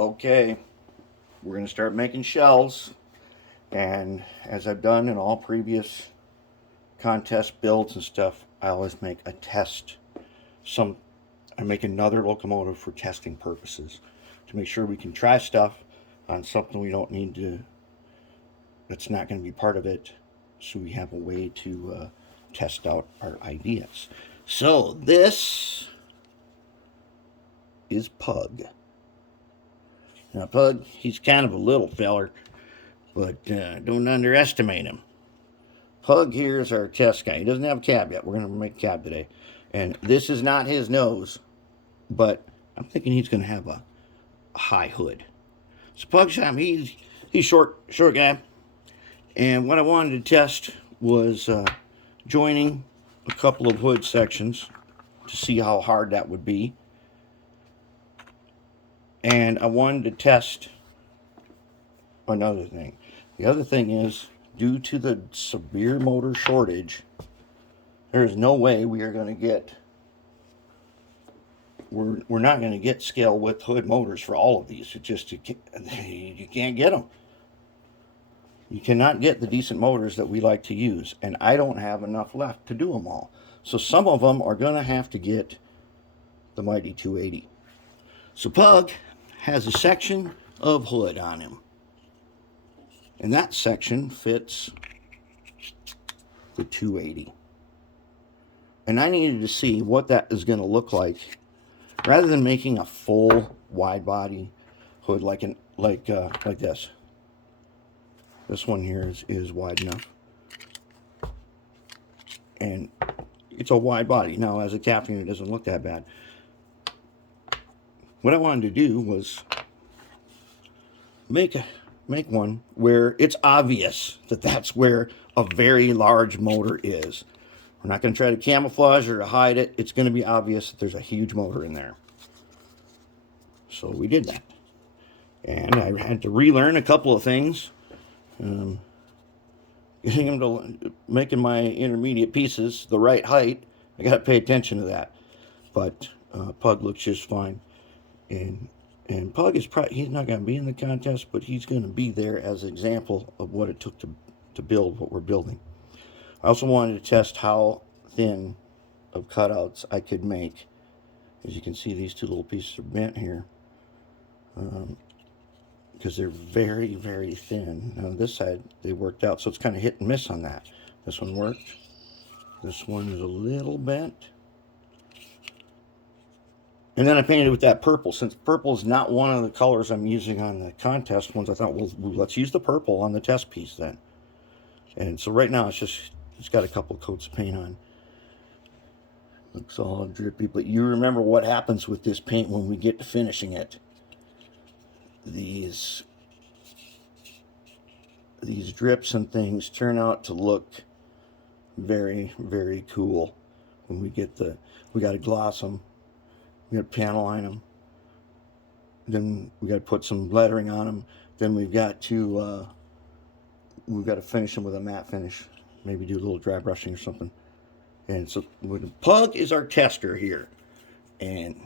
Okay, we're going to start making shells, and as I've done in all previous contest builds and stuff, I always make a test. I make another locomotive for testing purposes to make sure we can try stuff on something we don't need to, that's not going to be part of it, so we have a way to test out our ideas. So this is Pug. Now Pug, he's kind of a little feller, but don't underestimate him. Pug here is our test guy. He doesn't have a cab yet. We're going to make a cab today. And this is not his nose, but I'm thinking he's going to have a high hood. So Pug's he's short guy. And what I wanted to test was joining a couple of hood sections to see how hard that would be. And I wanted to test another thing. The other thing is, due to the severe motor shortage, there is no way we are going to get, we're not going to get scale width hood motors for all of these. It just, you can't get them. You cannot get the decent motors that we like to use, and I don't have enough left to do them all. So some of them are going to have to get the mighty 280. So Pug has a section of hood on him, and that section fits the 280. And I needed to see what that is going to look like, rather than making a full wide body hood like this. This one here is wide enough, and it's a wide body. Now, as a captain, it doesn't look that bad. What I wanted to do was make one where it's obvious that that's where a very large motor is. We're not going to try to camouflage or to hide it. It's going to be obvious that there's a huge motor in there. So we did that. And I had to relearn a couple of things. Getting him to making my intermediate pieces the right height. I got to pay attention to that. But Pug looks just fine. And Pug is probably, he's not going to be in the contest, but he's going to be there as an example of what it took to build what we're building. I also wanted to test how thin of cutouts I could make. As you can see, these two little pieces are bent here, because they're very, very thin. Now on this side, they worked out, so it's kind of hit and miss on that. This one worked. This one is a little bent. And then I painted with that purple. Since purple is not one of the colors I'm using on the contest ones, I thought, well, let's use the purple on the test piece then. And so right now it's got a couple coats of paint on. Looks all drippy, but you remember what happens with this paint when we get to finishing it. These drips and things turn out to look very, very cool when we get we got to gloss them. We got to panel line them. Then we got to put some lettering on them. Then we've got to finish them with a matte finish. Maybe do a little dry brushing or something. And so Pug is our tester here, and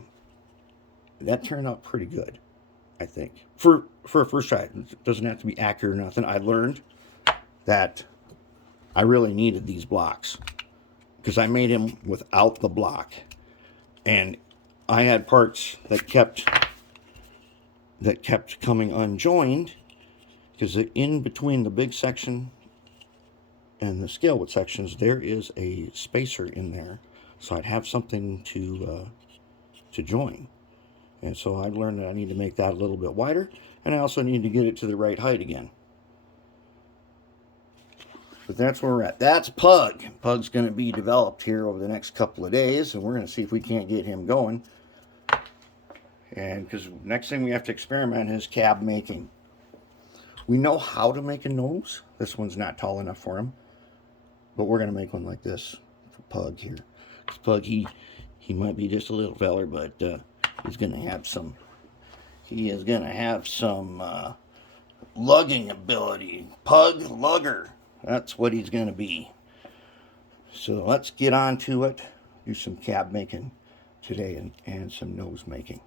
that turned out pretty good, I think, for a first try. It doesn't have to be accurate or nothing. I learned that I really needed these blocks because I made him without the block, and I had parts that kept coming unjoined because in between the big section and the scale width sections there is a spacer in there, so I'd have something to join. And so I learned that I need to make that a little bit wider, and I also need to get it to the right height again. But that's where we're at. That's Pug. Pug's going to be developed here over the next couple of days, and we're going to see if we can't get him going. And because next thing we have to experiment is cab making. We know how to make a nose. This one's not tall enough for him, but we're going to make one like this for Pug here. This Pug, he might be just a little feller, but he's going to have some. He is going to have some lugging ability. Pug lugger. That's what he's going to be. So let's get on to it. Do some cab making today and some nose making.